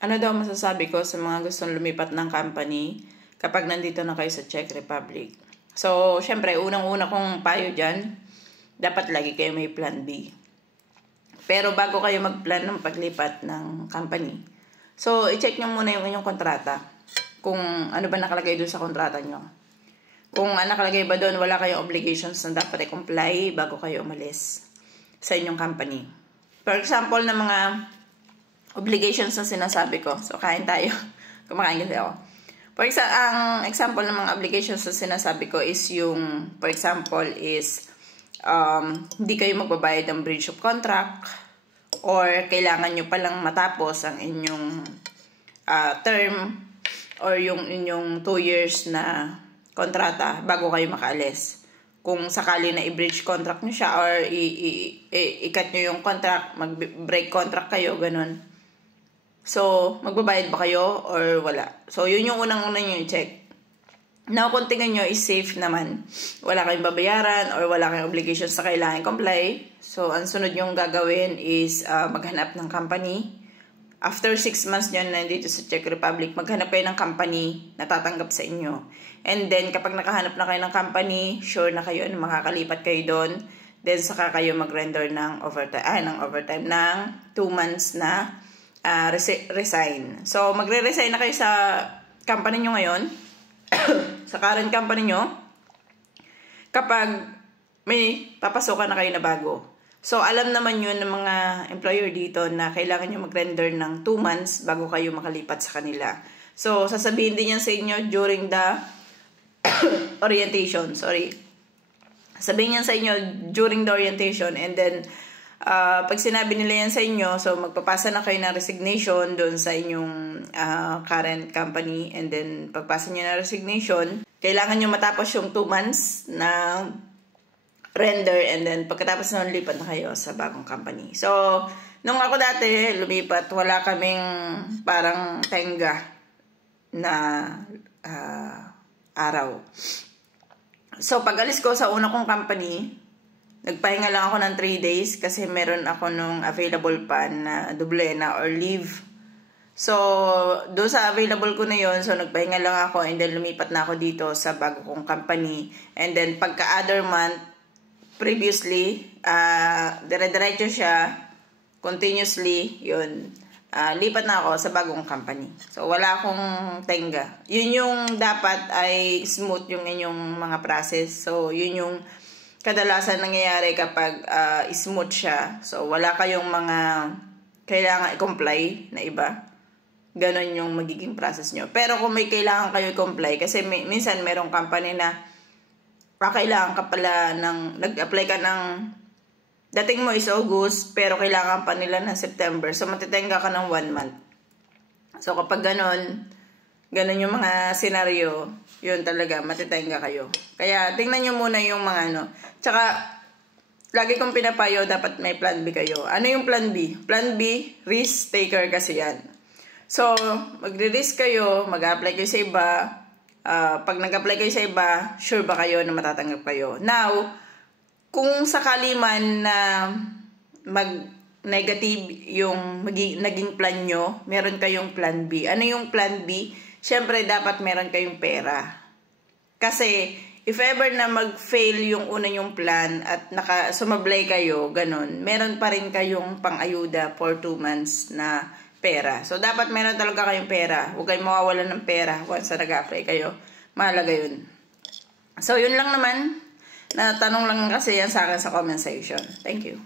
Ano daw masasabi ko sa mga gustong lumipat ng company kapag nandito na kayo sa Czech Republic? So, syempre, unang-una kong payo dyan, dapat lagi kayo may plan B. Pero bago kayo mag-plan ng paglipat ng company, so, i-check nyo muna yung inyong kontrata. Kung ano ba nakalagay doon sa kontrata nyo. Kung nakalagay ba doon, wala kayong obligations na dapat i-comply bago kayo umalis sa inyong company. For example, na mga obligations na sinasabi ko. So, kain tayo. Kumakain kasi ako. Ang example ng mga obligations na sinasabi ko is yung, for example, is hindi kayo magbabayad ng breach of contract or kailangan nyo palang matapos ang inyong term or yung inyong 2 years na kontrata bago kayo makaalis. Kung sakali na i-breach contract nyo siya or i-cut nyo yung contract, mag-break contract kayo, ganun. So, magbabayad ba kayo or wala? So, yun yung unang-una nyo i-check. Now, kung tingnan nyo is safe naman. Wala kayong babayaran or wala kayong obligations sa kailangan comply. So, ang sunod yung gagawin is maghanap ng company. After 6 months nyo nandito sa Czech Republic, maghanap kayo ng company na tatanggap sa inyo. And then, kapag nakahanap na kayo ng company, sure na kayo na makakalipat kayo doon. Then, saka kayo mag-render ng overtime ng 2 months na resign. So, magre-resign na kayo sa company nyo ngayon, sa current company nyo, kapag may papasokan na kayo na bago. So, alam naman yun ng mga employer dito na kailangan nyo mag-render ng 2 months bago kayo makalipat sa kanila. So, sasabihin din yan sa inyo during the orientation. Sabihin yan sa inyo during the orientation and then pag sinabi nila yan sa inyo, so magpapasa na kayo ng resignation doon sa inyong current company and then pagpasa nyo ng resignation, kailangan nyo matapos yung 2 months na render and then pagkatapos nun, lipat na kayo sa bagong company. So, nung ako dati lumipat, wala kaming parang tenga na araw. So, pag alis ko sa una kong company, nagpahinga lang ako ng 3 days kasi meron ako nung available pa na dublena or leave. So, doon sa available ko na yon, so nagpahinga lang ako and then lumipat na ako dito sa bago kong company. And then pagka other month, previously, dire-diretso siya, continuously, yun. Lipat na ako sa bagong company. So, wala akong tenga. Yun yung dapat ay smooth yung inyong mga process. So, yun yung kadalasan nangyayari kapag smooth siya. So, wala kayong mga kailangan i-comply na iba. Ganon yung magiging process nyo. Pero kung may kailangan kayo i-comply, kasi minsan merong company na kailangan ka pala nag-apply ka ng dating mo is August, pero kailangan pa nila ng September. So, matitenga ka ng 1 month. So, kapag ganon yung mga senaryo, yun talaga, matitenga kayo. Kaya, tingnan nyo muna yung mga Tsaka, lagi kong pinapayo, dapat may plan B kayo. Ano yung plan B? Plan B, risk taker kasi yan. So, magre-risk kayo, mag-apply kayo sa iba. Pag nag-apply kayo sa iba, sure ba kayo na matatanggap kayo? Now, kung sakali man na mag-negative yung naging plan nyo, meron kayong plan B. Ano yung plan B? Siyempre, dapat meron kayong pera. Kasi, if ever na mag-fail yung una yung plan at sumablay kayo, ganun, meron pa rin kayong pang-ayuda for 2 months na pera. So, dapat meron talaga kayong pera. Huwag kayong mawawalan ng pera once na nag-apply kayo. Mahalaga yun. So, yun lang naman. Natanong lang kasi yan sa akin sa comment section. Thank you.